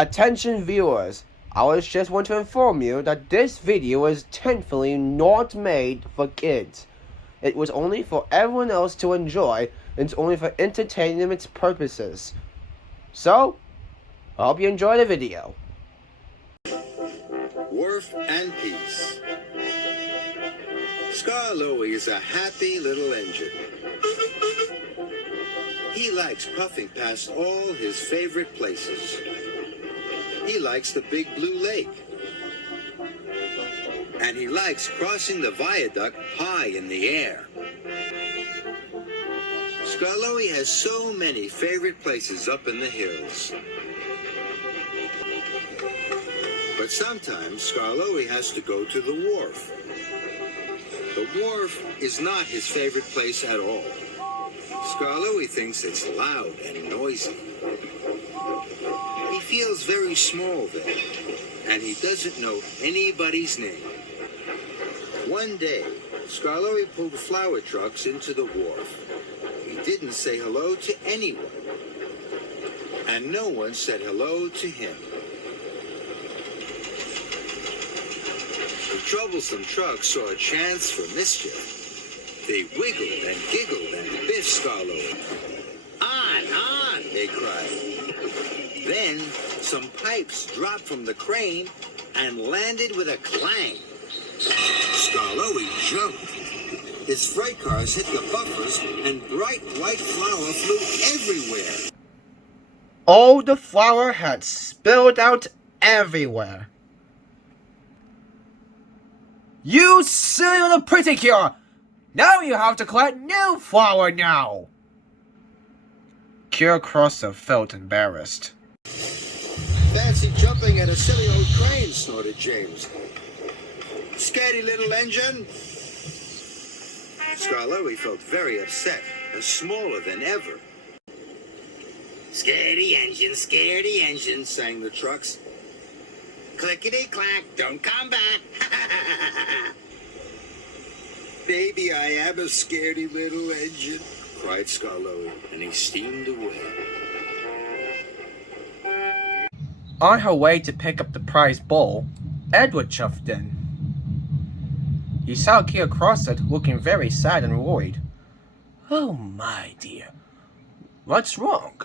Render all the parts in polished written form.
Attention viewers, I just want to inform you that this video is thankfully not made for kids. It was only for everyone else to enjoy, and it's only for entertainment purposes. So, I hope you enjoy the video. Wharf and Peace. Skarloey is a happy little engine. He likes puffing past all his favorite places. He likes the big blue lake. And he likes crossing the viaduct high in the air. Skarloey has so many favorite places up in the hills. But sometimes Skarloey has to go to the wharf. The wharf is not his favorite place at all. Skarloey thinks it's loud and noisy. He feels very small there, and he doesn't know anybody's name. One day, Skarloey pulled flower trucks into the wharf. He didn't say hello to anyone, and no one said hello to him. The troublesome trucks saw a chance for mischief. They wiggled and giggled and biffed Skarloey. On, they cried. Then some pipes dropped from the crane and landed with a clang. Skarloey jumped. His freight cars hit the buffers and bright white flour flew everywhere. All the flour had spilled out everywhere. You silly little precure! Now you have to collect new flour now! Cure Crosser felt embarrassed. Fancy jumping at a silly old crane, snorted James. Scatty little engine! Skarloey felt very upset and smaller than ever. Scaredy engine, sang the trucks. Clickety-clack, don't come back. Maybe I am a scaredy little engine, cried Skarloey, and he steamed away. On her way to pick up the prize bowl, Edward chuffed in. He saw Kia Crossett looking very sad and worried. Oh my dear, what's wrong?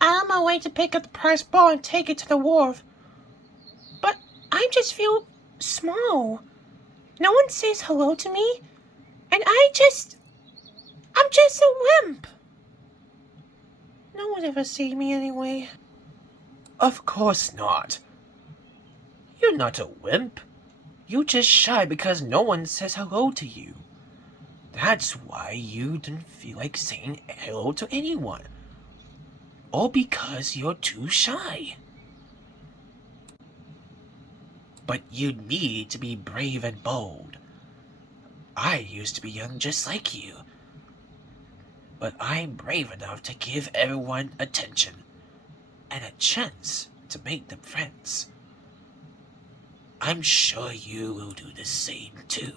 I'm on my way to pick up the prize bowl and take it to the wharf. But I just feel small. No one says hello to me, and I'm just a wimp. No one ever sees me anyway. Of course not. You're not a wimp. You're just shy because no one says hello to you. That's why you didn't feel like saying hello to anyone. All because you're too shy. But you need to be brave and bold. I used to be young just like you. But I'm brave enough to give everyone attention and a chance to make them friends. I'm sure you will do the same too.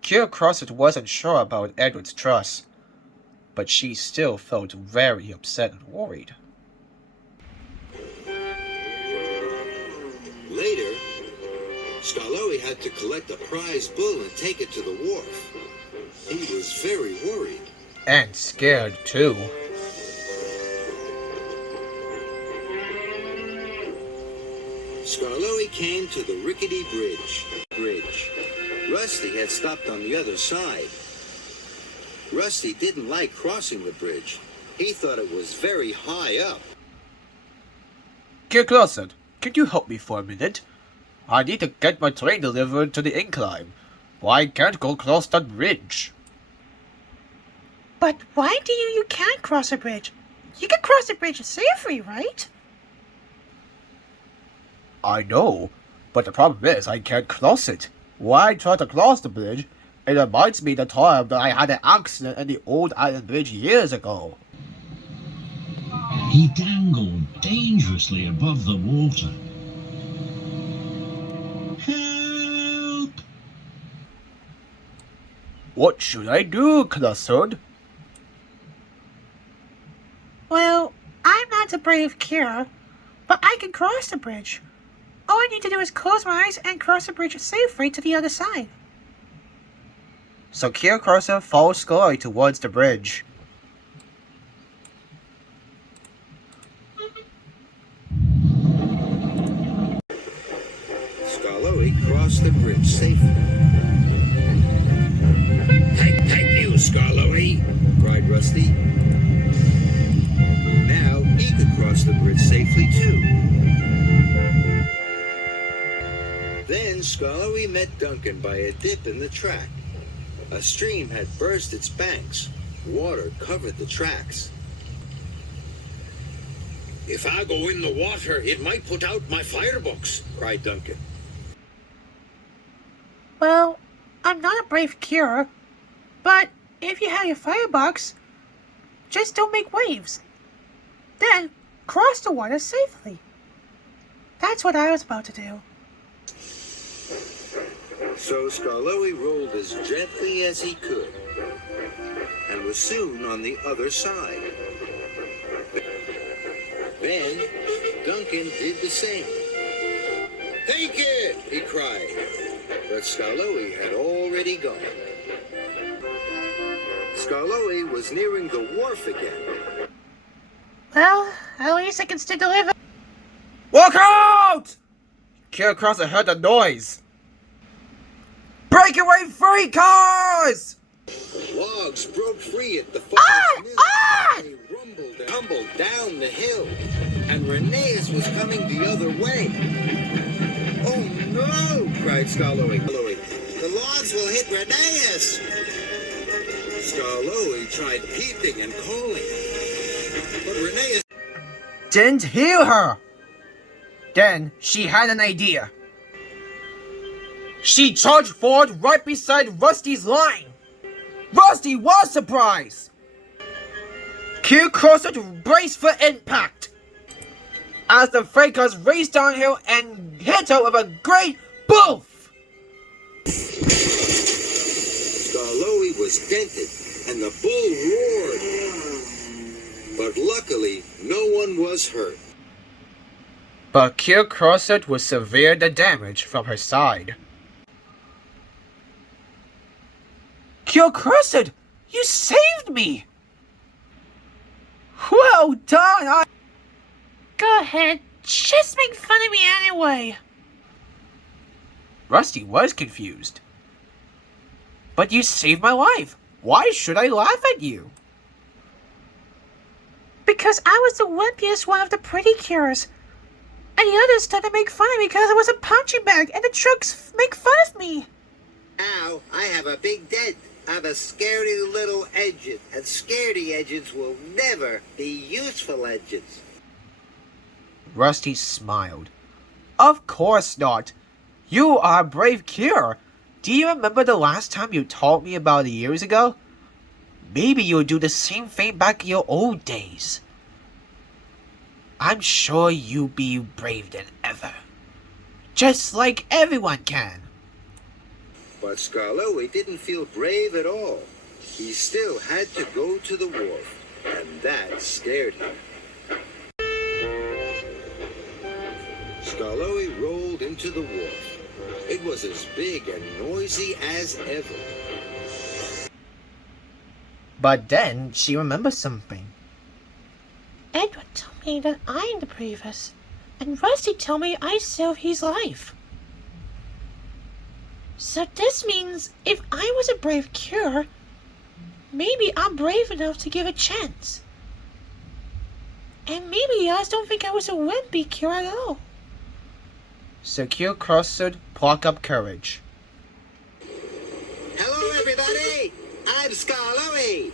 Cure Crossett wasn't sure about Edward's trust, but she still felt very upset and worried. Later, Skarloey had to collect a prize bull and take it to the wharf. He was very worried. And scared too. Skarloey came to the rickety bridge. Rusty had stopped on the other side. Rusty didn't like crossing the bridge. He thought it was very high up. Cure Crossett, can you help me for a minute? I need to get my train delivered to the incline. I can't go across that bridge. But why do you can't cross a bridge? You can cross the bridge safely, right? I know, but the problem is I can't cross it. When I try to cross the bridge, it reminds me of the time that I had an accident in the old iron bridge years ago. He dangled dangerously above the water. Help! What should I do, Custard? Well, I'm not a brave cure, but I can cross the bridge. All I need to do is close my eyes and cross the bridge safely to the other side. So Custard follows Skarloey towards the bridge. Skarloey crossed the bridge safely. Thank you, Skarloey, cried Rusty. Now he could cross the bridge safely too. Then Skarloey met Duncan by a dip in the track. A stream had burst its banks. Water covered the tracks. If I go in the water, it might put out my firebox, cried Duncan. Well, I'm not a brave cure, but if you have your firebox, just don't make waves. Then cross the water safely. That's what I was about to do. So Skarloey rolled as gently as he could and was soon on the other side. Then Duncan did the same. Take it, he cried. But Skarloey had already gone. Skarloey was nearing the wharf again. Well, at least I can still deliver. Look out! Custard heard the noise. Breakaway free cars! Logs broke free at the farmer's mill. They rumbled and tumbled down the hill, and Rheneas was coming the other way. Oh no! Cried Skarloey. The logs will hit Rheneas! Skarloey tried peeping and calling, but Rheneas Didn't hear her. Then she had an idea. She charged forward right beside Rusty's line. Rusty was surprised. Custard braced for impact as the freight cars raced downhill and hit her with a great boof. Skarloey was dented, and the bull roared. But luckily, no one was hurt. But Custard was severe the damage from her side. Custard, you saved me! Well done! Go ahead, just make fun of me anyway. Rusty was confused. But you saved my life. Why should I laugh at you? Because I was the wimpiest one of the pretty cures. And the others started to make fun of me because I was a punching bag and the trucks make fun of me. Now I have a big dent. I'm a scaredy little engine, and scaredy engines will never be useful engines. Rusty smiled. Of course not. You are a brave cure. Do you remember the last time you told me about years ago? Maybe you'll do the same thing back in your old days. I'm sure you'll be brave than ever. Just like everyone can. But Skarloey didn't feel brave at all. He still had to go to the wharf, and that scared him. Skarloey rolled into the wharf. It was as big and noisy as ever. But then she remembered something. Edward told me that I'm the bravest, and Rusty told me I saved his life. So this means if I was a brave cure, maybe I'm brave enough to give a chance. And maybe you guys don't think I was a wimpy cure at all. So Custard plucked up courage. Hello, everybody! I'm Skarloey!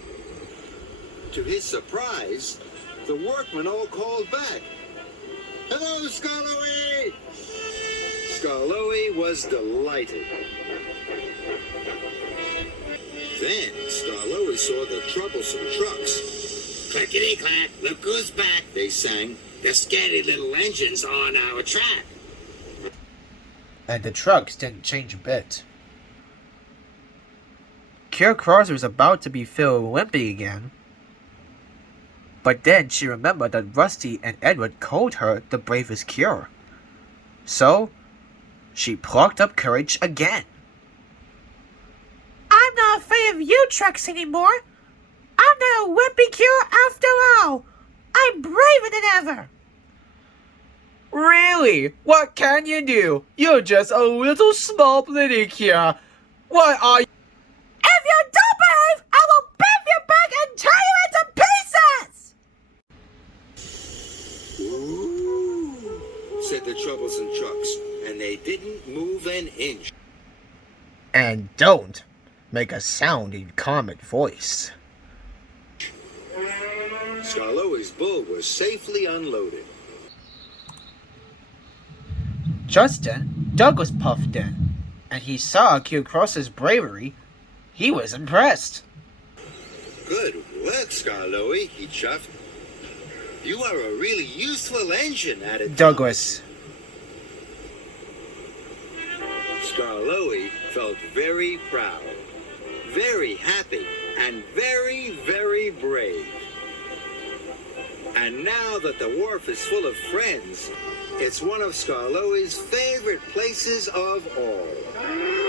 To his surprise, the workmen all called back. Hello, Skarloey! Skarloey was delighted. Then Skarloey saw the troublesome trucks. Clackety-clack, look who's back, they sang. The scary little engines on our track. And the trucks didn't change a bit. Cure Cross was about to be feeling limpy again. But then she remembered that Rusty and Edward called her the bravest cure. So, she plucked up courage again. I'm not afraid of you trucks anymore. I'm not a wimpy cure after all. I'm braver than ever. Really? What can you do? You're just a little small bloody cure. What are you? If you don't behave, I will bend your back and tear you into pieces! Ooh, said the troublesome trucks, and they didn't move an inch. And don't make a sound in common voice. Skarloey's bull was safely unloaded. Just then, Douglas puffed in, and he saw Cure Cross's bravery. He was impressed. Good work, Skarloey, he chuffed. You are a really useful engine, added Douglas. Skarloey felt very proud, very happy, and very, very brave. And now that the wharf is full of friends, it's one of Skarloey's favorite places of all.